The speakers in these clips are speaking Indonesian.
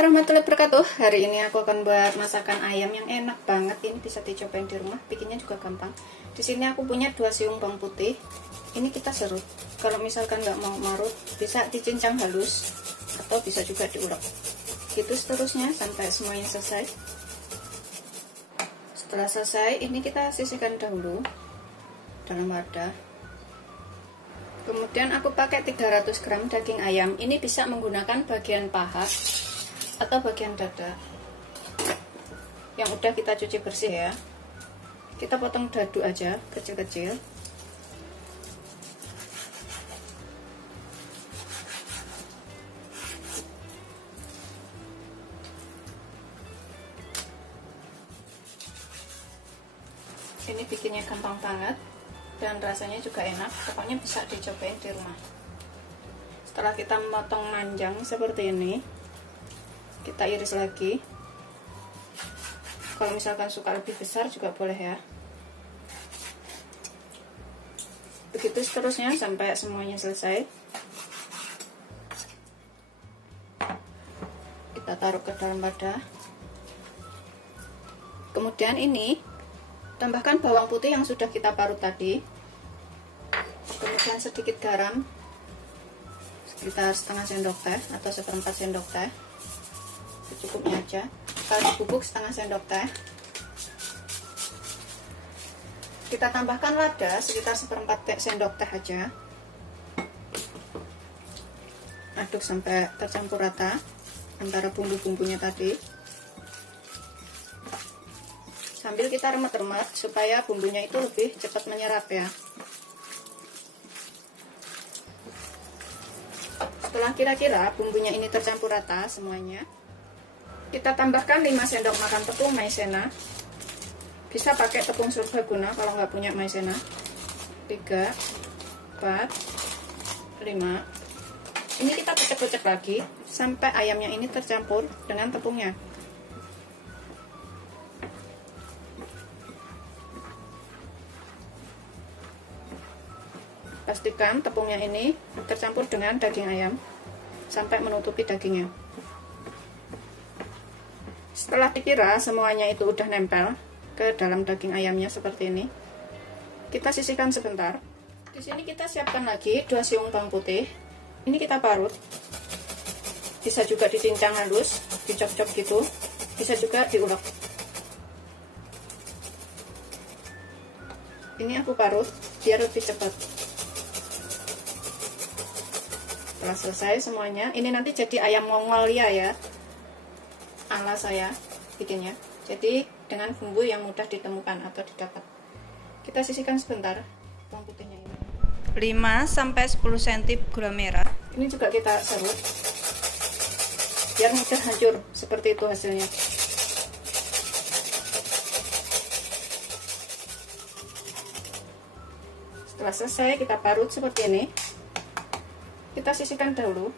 warahmatullahi wabarakatuh. Hari ini aku akan buat masakan ayam yang enak banget. Ini bisa dicobain di rumah, bikinnya juga gampang. Di sini aku punya 2 siung bawang putih. Ini kita serut. Kalau misalkan nggak mau marut, bisa dicincang halus atau bisa juga diulek. Gitu seterusnya sampai semuanya selesai. Setelah selesai, ini kita sisihkan dahulu dalam wadah. Kemudian aku pakai 300 gram daging ayam. Ini bisa menggunakan bagian paha atau bagian dada yang udah kita cuci bersih ya. Kita potong dadu aja kecil-kecil. Ini bikinnya gampang banget dan rasanya juga enak. Pokoknya bisa dicobain di rumah. Setelah kita memotong panjang seperti ini, kita iris lagi. Kalau misalkan suka lebih besar juga boleh ya. Begitu seterusnya sampai semuanya selesai. Kita taruh ke dalam wadah. Kemudian ini tambahkan bawang putih yang sudah kita parut tadi. Kemudian sedikit garam, sekitar setengah sendok teh atau 1/4 sendok teh. Secukupnya aja. Kaldu bubuk setengah sendok teh. Kita tambahkan lada sekitar 1/4 sendok teh aja. Aduk sampai tercampur rata antara bumbu-bumbunya tadi. Sambil kita remet-remet supaya bumbunya itu lebih cepat menyerap ya. Setelah kira-kira bumbunya ini tercampur rata semuanya, kita tambahkan 5 sendok makan tepung maizena. Bisa pakai tepung serbaguna kalau nggak punya maizena. 3, 4, 5. Ini kita kocok-kocok lagi sampai ayamnya ini tercampur dengan tepungnya. Pastikan tepungnya ini tercampur dengan daging ayam sampai menutupi dagingnya. Setelah dikira semuanya itu udah nempel ke dalam daging ayamnya seperti ini, kita sisihkan sebentar. Di sini kita siapkan lagi 2 siung bawang putih. Ini kita parut. Bisa juga dicincang halus, dicop-cop gitu. Bisa juga diulek. Ini aku parut biar lebih cepat. Setelah selesai semuanya, ini nanti jadi ayam Mongolia ya, ala saya bikinnya. Jadi dengan bumbu yang mudah ditemukan atau didapat. Kita sisihkan sebentar bawang putihnya ini. 5-10 cm gula merah. Ini juga kita serut biar mudah hancur, seperti itu hasilnya. Setelah selesai kita parut seperti ini. Kita sisihkan dahulu.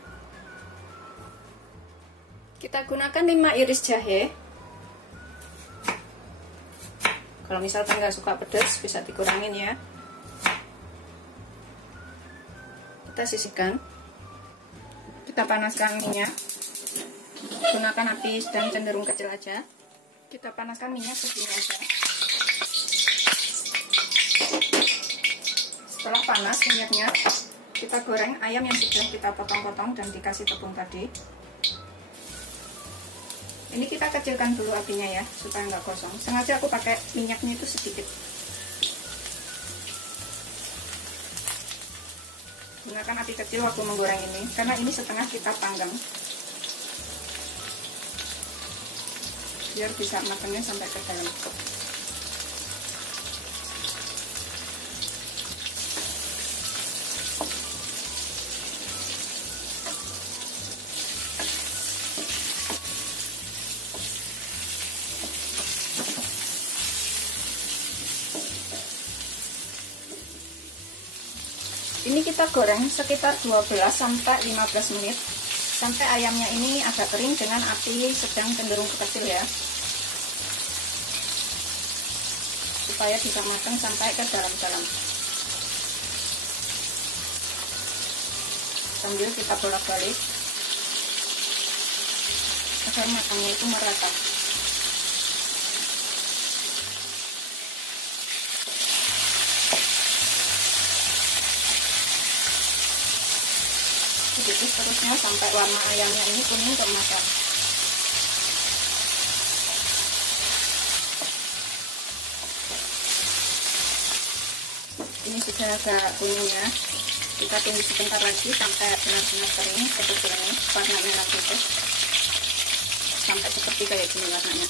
Kita gunakan 5 iris jahe. Kalau misalkan nggak suka pedas bisa dikurangin ya. Kita sisihkan. Kita panaskan minyak. Gunakan api sedang cenderung kecil aja. Kita panaskan minyak segini aja. Setelah panas minyaknya, kita goreng ayam yang sudah kita potong-potong dan dikasih tepung tadi. Ini kita kecilkan dulu apinya ya, supaya nggak gosong. Sengaja aku pakai minyaknya itu sedikit. Gunakan api kecil waktu menggoreng ini, karena ini setengah kita panggang. Biar bisa matangnya sampai ke dalam. Ini kita goreng sekitar 12-15 menit sampai ayamnya ini agak kering dengan api sedang cenderung kecil ya, supaya bisa matang sampai ke dalam-dalam. Sambil kita bolak-balik agar matangnya itu merata. Begitu seterusnya sampai warna ayamnya ini kuning keemasan. Ini sudah agak kuning ya. Kita tunggu sebentar lagi sampai benar-benar kering seperti ini, warna merah putih, sampai seperti kayak gini warnanya.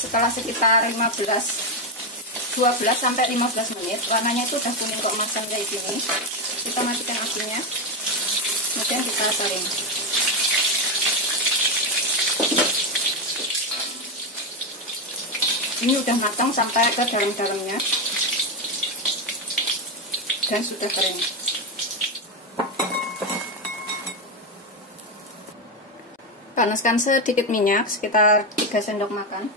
Setelah sekitar 12 sampai 15 menit, warnanya itu udah kuning keemasan kayak gini. Kita matikan apinya, kemudian kita saring. Ini udah matang sampai ke dalam-dalamnya dan sudah kering. Panaskan sedikit minyak, sekitar 3 sendok makan.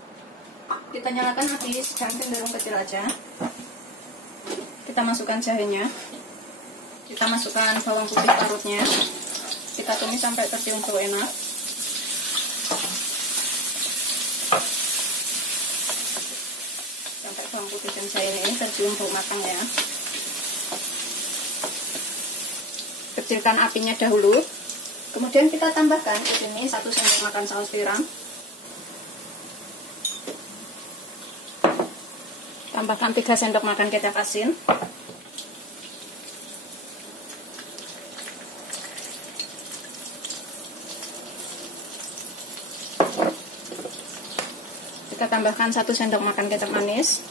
Kita nyalakan api sedang cenderung kecil aja. Kita masukkan jahenya. Kita masukkan bawang putih parutnya. Kita tumis sampai tercium bau enak. Sampai bawang putih dan jahe ini tercium bau matang ya. Kecilkan apinya dahulu. Kemudian kita tambahkan di sini 1 sendok makan saus tiram. Tambahkan 3 sendok makan kecap asin. Kita tambahkan 1 sendok makan kecap manis.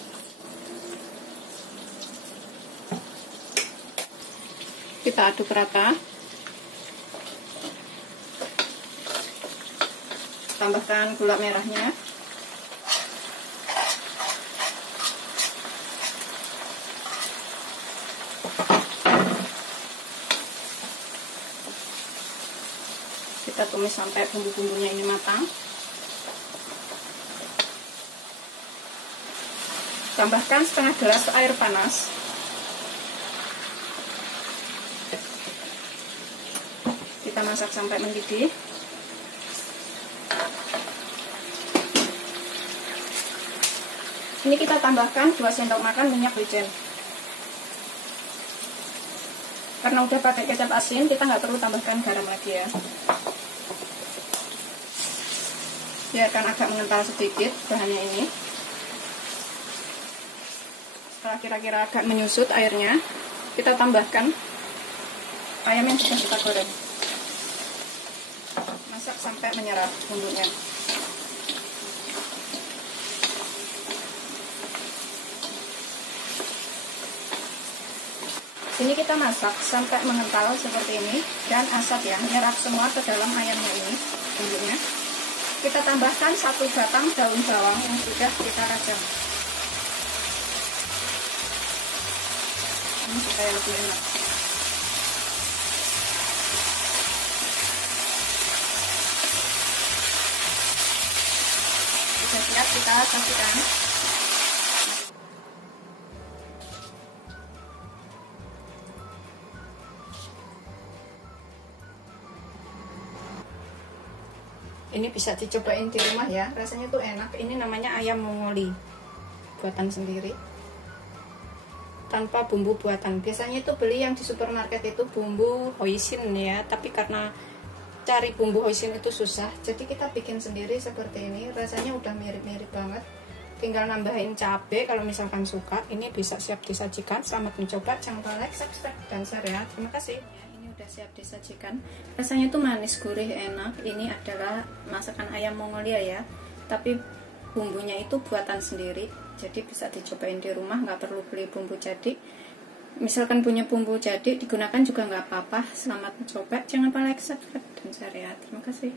Kita aduk rata. Tambahkan gula merahnya. Kita tumis sampai bumbu-bumbunya ini matang. Tambahkan setengah gelas air panas. Kita masak sampai mendidih. Ini kita tambahkan 2 sendok makan minyak wijen. Karena udah pakai kecap asin, kita nggak perlu tambahkan garam lagi ya. Biarkan agak mengental sedikit bahannya ini. Setelah kira-kira agak menyusut airnya, kita tambahkan ayam yang sudah kita goreng. Masak sampai menyerap bumbunya. Ini kita masak sampai mengental seperti ini dan asap ya menyerap semua ke dalam ayamnya ini bumbunya. Kita tambahkan 1 batang daun bawang yang sudah kita rajang. Ini supaya lebih enak. Sudah siap, kita sajikan. Ini bisa dicobain di rumah ya, rasanya tuh enak. Ini namanya ayam mongoli, buatan sendiri, tanpa bumbu buatan. Biasanya itu beli yang di supermarket itu bumbu hoisin ya, tapi karena cari bumbu hoisin itu susah, jadi kita bikin sendiri seperti ini. Rasanya udah mirip-mirip banget, tinggal nambahin cabai kalau misalkan suka. Ini bisa siap disajikan. Selamat mencoba, jangan lupa like, subscribe, dan share ya. Terima kasih. Udah siap disajikan. Rasanya tuh manis, gurih, enak. Ini adalah masakan ayam Mongolia ya, tapi bumbunya itu buatan sendiri, jadi bisa dicobain di rumah, nggak perlu beli bumbu jadi. Misalkan punya bumbu jadi digunakan juga nggak apa-apa. Selamat mencoba, jangan lupa like, subscribe, dan share ya. Terima kasih.